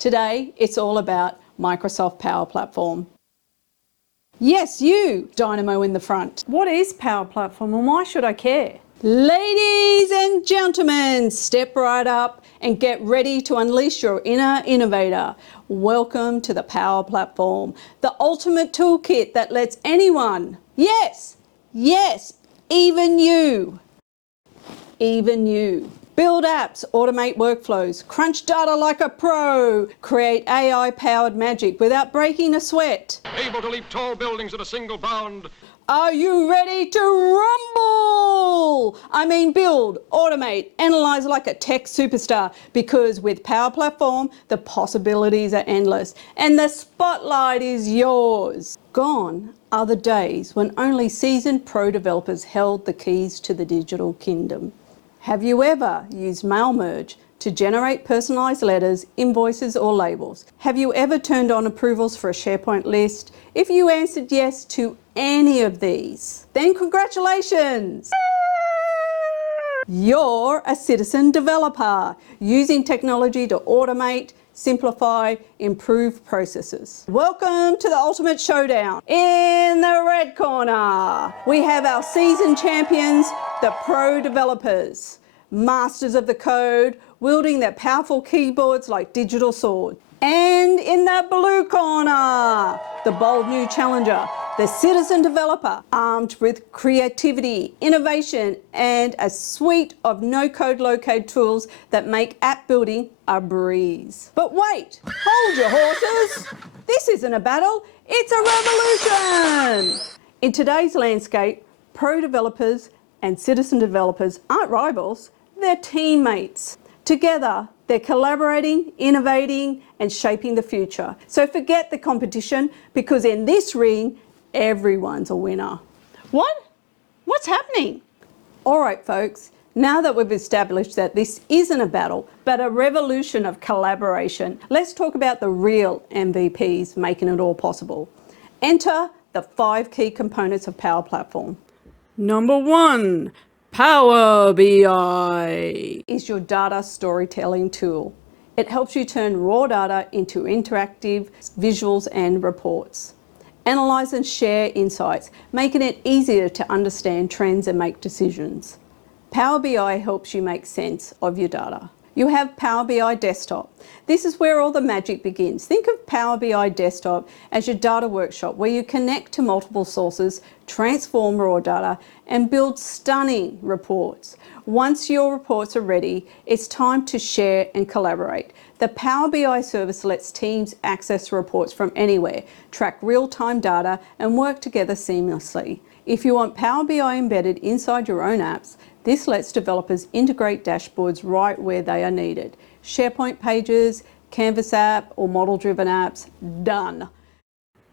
Today, it's all about Microsoft Power Platform. Yes, you, Dynamo in the front. What is Power Platform and why should I care? Ladies and gentlemen, step right up and get ready to unleash your inner innovator. Welcome to the Power Platform, the ultimate toolkit that lets anyone, yes, even you, build apps, automate workflows, crunch data like a pro, create AI-powered magic without breaking a sweat. Able to leap tall buildings at a single bound. Are you ready to rumble? I mean, build, automate, analyze like a tech superstar, because with Power Platform, the possibilities are endless and the spotlight is yours. Gone are the days when only seasoned pro developers held the keys to the digital kingdom. Have you ever used mail merge to generate personalised letters, invoices or labels? Have you ever turned on approvals for a SharePoint list? If you answered yes to any of these, then congratulations! You're a citizen developer using technology to automate, simplify, improve processes. Welcome to the ultimate showdown. In the red corner, we have our seasoned champions, the pro developers, masters of the code, wielding their powerful keyboards like digital swords. And in the blue corner, the bold new challenger, the citizen developer, armed with creativity, innovation, and a suite of no-code, low-code tools that make app building a breeze. But wait, hold your horses. This isn't a battle, it's a revolution. In today's landscape, pro developers and citizen developers aren't rivals, they're teammates. Together, they're collaborating, innovating, and shaping the future. So forget the competition, because in this ring, everyone's a winner. What? What's happening? All right, folks, now that we've established that this isn't a battle, but a revolution of collaboration, let's talk about the real MVPs making it all possible. Enter the 5 key components of Power Platform. Number 1, Power BI is your data storytelling tool. It helps you turn raw data into interactive visuals and reports. Analyze and share insights, making it easier to understand trends and make decisions. Power BI helps you make sense of your data. You have Power BI Desktop. This is where all the magic begins. Think of Power BI Desktop as your data workshop, where you connect to multiple sources, transform raw data, and build stunning reports. Once your reports are ready, it's time to share and collaborate. The Power BI service lets teams access reports from anywhere, track real-time data, and work together seamlessly. If you want Power BI embedded inside your own apps, this lets developers integrate dashboards right where they are needed. SharePoint pages, Canvas app, or model-driven apps, done.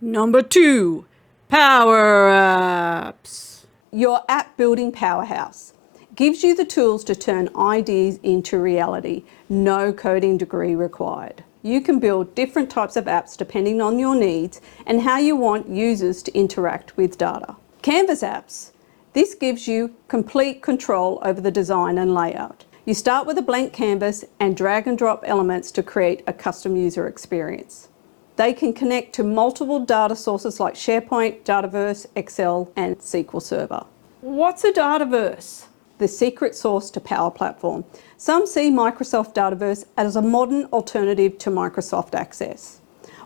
Number 2, Power Apps. Your app building powerhouse gives you the tools to turn ideas into reality. No coding degree required. You can build different types of apps depending on your needs and how you want users to interact with data. Canvas apps. This gives you complete control over the design and layout. You start with a blank canvas and drag and drop elements to create a custom user experience. They can connect to multiple data sources like SharePoint, Dataverse, Excel, and SQL Server. What's a Dataverse? The secret sauce to Power Platform. Some see Microsoft Dataverse as a modern alternative to Microsoft Access.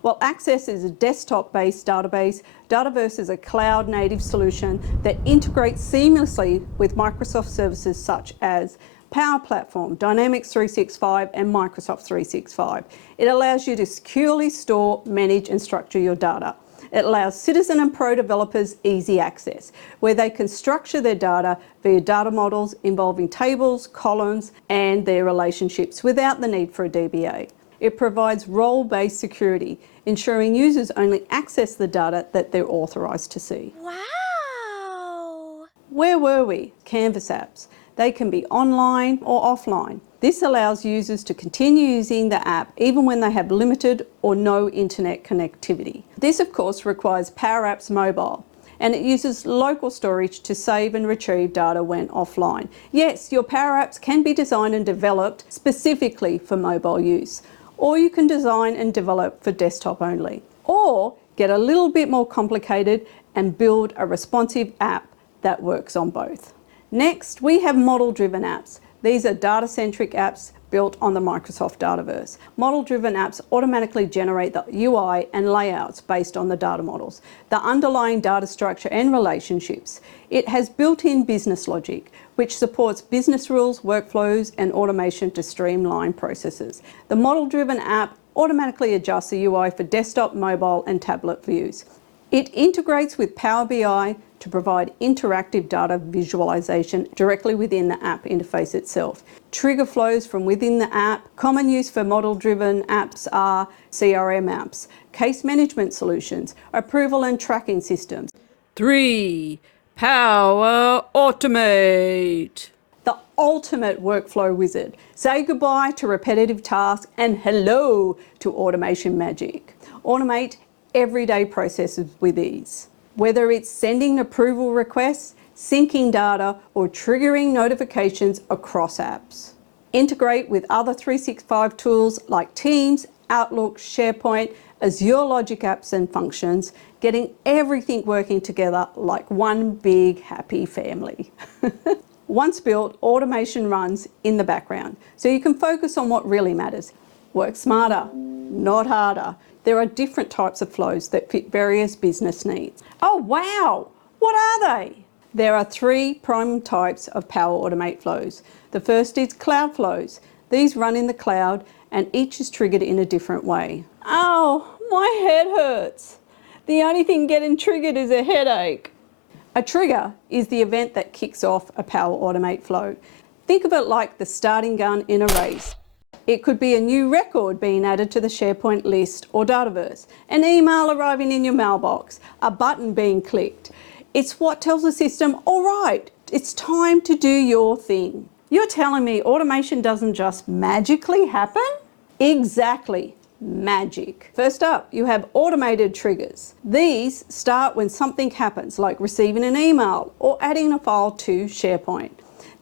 While Access is a desktop-based database, Dataverse is a cloud-native solution that integrates seamlessly with Microsoft services such as Power Platform, Dynamics 365 and Microsoft 365. It allows you to securely store, manage and structure your data. It allows citizen and pro developers easy access, where they can structure their data via data models involving tables, columns and their relationships without the need for a DBA. It provides role-based security, ensuring users only access the data that they're authorised to see. Wow! Where were we? Canvas apps. They can be online or offline. This allows users to continue using the app even when they have limited or no internet connectivity. This of course requires Power Apps Mobile, and it uses local storage to save and retrieve data when offline. Yes, your Power Apps can be designed and developed specifically for mobile use. or you can design and develop for desktop only, or get a little bit more complicated and build a responsive app that works on both. Next, we have model-driven apps. These are data-centric apps built on the Microsoft Dataverse. Model-driven apps automatically generate the UI and layouts based on the data models, the underlying data structure and relationships. It has built-in business logic, which supports business rules, workflows, and automation to streamline processes. The model-driven app automatically adjusts the UI for desktop, mobile, and tablet views. It integrates with Power BI to provide interactive data visualization directly within the app interface itself. Trigger flows from within the app. Common use for model-driven apps are CRM apps, case management solutions, approval and tracking systems. 3. Power Automate. The ultimate workflow wizard. Say goodbye to repetitive tasks and hello to automation magic. Automate everyday processes with ease. Whether it's sending approval requests, syncing data, or triggering notifications across apps. Integrate with other 365 tools like Teams, Outlook, SharePoint, Azure Logic apps and functions, getting everything working together like one big happy family. Once built, automation runs in the background, so you can focus on what really matters. Work smarter, not harder. There are different types of flows that fit various business needs. Oh wow, what are they? There are 3 prime types of Power Automate flows. The first is cloud flows. These run in the cloud and each is triggered in a different way. Oh, my head hurts. The only thing getting triggered is a headache. A trigger is the event that kicks off a Power Automate flow. Think of it like the starting gun in a race. It could be a new record being added to the SharePoint list or Dataverse, an email arriving in your mailbox, a button being clicked. It's what tells the system, all right, it's time to do your thing. You're telling me automation doesn't just magically happen? Exactly, magic. First up, you have automated triggers. These start when something happens, like receiving an email or adding a file to SharePoint.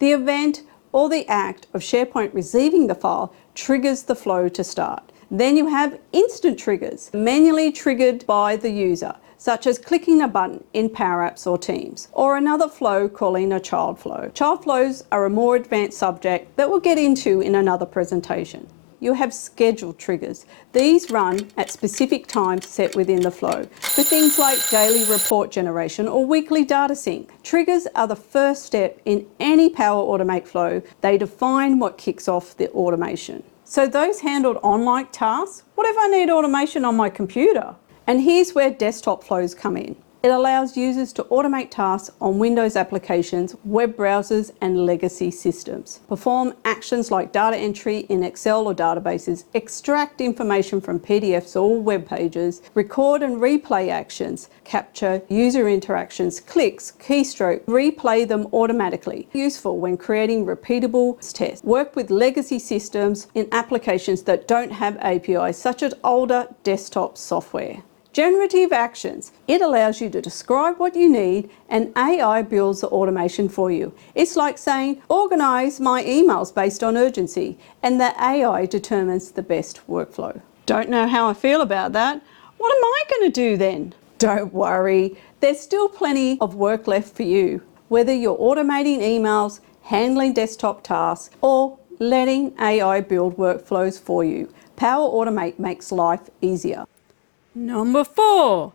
The event or the act of SharePoint receiving the file triggers the flow to start. Then you have instant triggers, manually triggered by the user, such as clicking a button in Power Apps or Teams, or another flow calling a child flow. Child flows are a more advanced subject that we'll get into in another presentation. You have scheduled triggers. These run at specific times set within the flow for things like daily report generation or weekly data sync. Triggers are the first step in any Power Automate flow. They define what kicks off the automation. So those handled online tasks, what if I need automation on my computer? And here's where desktop flows come in. It allows users to automate tasks on Windows applications, web browsers, and legacy systems. Perform actions like data entry in Excel or databases, extract information from PDFs or web pages, record and replay actions, capture user interactions, clicks, keystroke, replay them automatically. Useful when creating repeatable tests. Work with legacy systems in applications that don't have APIs, such as older desktop software. Generative actions. It allows you to describe what you need and AI builds the automation for you. It's like saying, organize my emails based on urgency, and the AI determines the best workflow. Don't know how I feel about that. What am I going to do then? Don't worry, there's still plenty of work left for you. Whether you're automating emails, handling desktop tasks, or letting AI build workflows for you, Power Automate makes life easier. Number 4.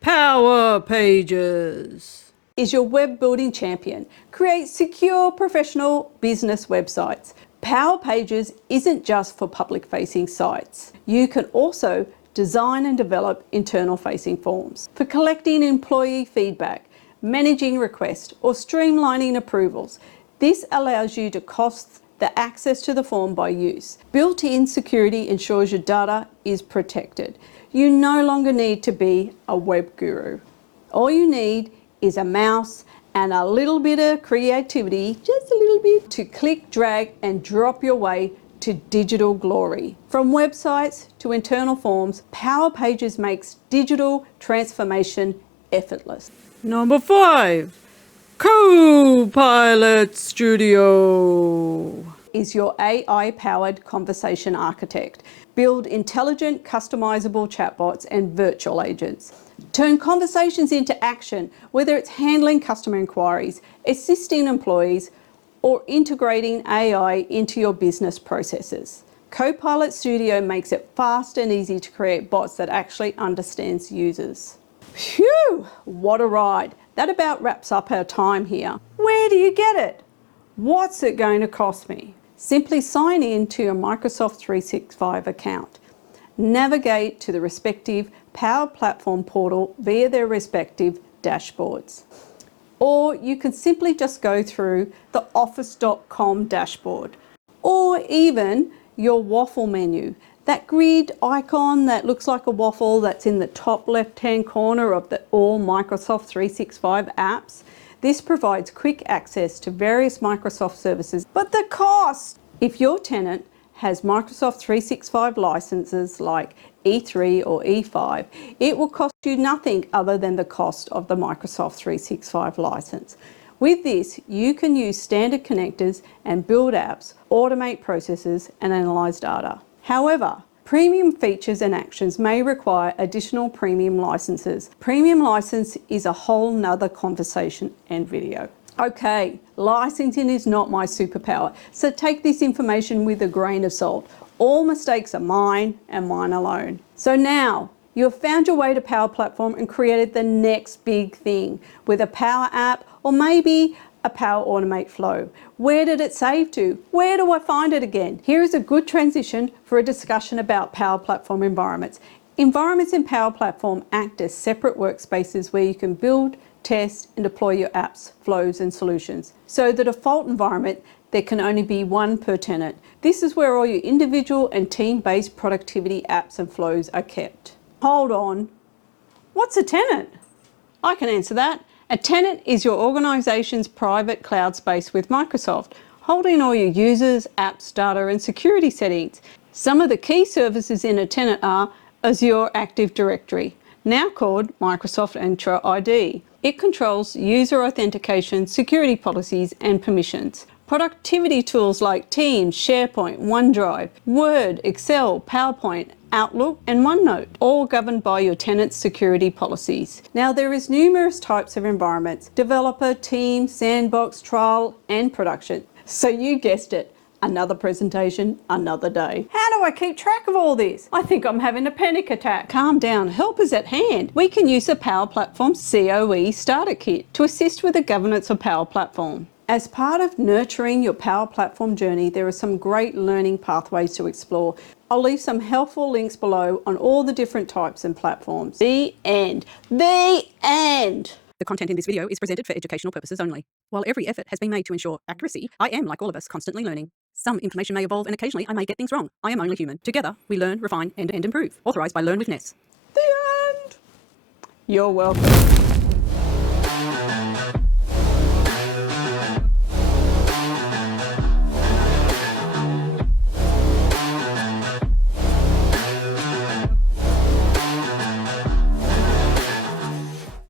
Power Pages. Is your web building champion. Create secure professional business websites. Power Pages isn't just for public facing sites. You can also design and develop internal facing forms for collecting employee feedback, managing requests, or streamlining approvals. This allows you to cost the access to the form by use. Built-in security ensures your data is protected. You no longer need to be a web guru. All you need is a mouse and a little bit of creativity, just a little bit, to click, drag, and drop your way to digital glory. From websites to internal forms, Power Pages makes digital transformation effortless. Number 5. Copilot Studio. is your AI-powered conversation architect. Build intelligent, customizable chatbots and virtual agents. Turn conversations into action, whether it's handling customer inquiries, assisting employees, or integrating AI into your business processes. Copilot Studio makes it fast and easy to create bots that actually understands users. Phew, what a ride. That about wraps up our time here. Where do you get it? What's it going to cost me? Simply sign in to your Microsoft 365 account. Navigate to the respective Power Platform portal via their respective dashboards. Or you can simply just go through the office.com dashboard, or even your waffle menu, that grid icon that looks like a waffle that's in the top left-hand corner of the all Microsoft 365 apps. This provides quick access to various Microsoft services, but the cost! If your tenant has Microsoft 365 licenses like E3 or E5, it will cost you nothing other than the cost of the Microsoft 365 license. With this, you can use standard connectors and build apps, automate processes, and analyze data. However, premium features and actions may require additional premium licenses. Premium license is a whole nother conversation and video. Okay, licensing is not my superpower, so take this information with a grain of salt. All mistakes are mine and mine alone. So now, you have found your way to Power Platform and created the next big thing with a Power App or maybe a Power Automate flow. Where did it save to? Where do I find it again? Here is a good transition for a discussion about Power Platform environments. Environments in Power Platform act as separate workspaces where you can build, test and deploy your apps, flows and solutions. So the default environment, there can only be one per tenant. This is where all your individual and team-based productivity apps and flows are kept. Hold on, what's a tenant? I can answer that. A tenant is your organization's private cloud space with Microsoft, holding all your users, apps, data and security settings. Some of the key services in a tenant are Azure Active Directory, now called Microsoft Entra ID. It controls user authentication, security policies and permissions. Productivity tools like Teams, SharePoint, OneDrive, Word, Excel, PowerPoint, Outlook and OneNote, all governed by your tenant's security policies. Now there is numerous types of environments: developer, team, sandbox, trial and production. So you guessed it, another presentation, another day. How do I keep track of all this? I think I'm having a panic attack. Calm down, help is at hand. We can use the Power Platform COE Starter Kit to assist with the governance of Power Platform. As part of nurturing your Power Platform journey, there are some great learning pathways to explore. I'll leave some helpful links below on all the different types and platforms. The end. The end. The content in this video is presented for educational purposes only. While every effort has been made to ensure accuracy, I am, like all of us, constantly learning. Some information may evolve and occasionally I may get things wrong. I am only human. Together, we learn, refine, and improve. Authorised by Learn with Ness. The end. You're welcome.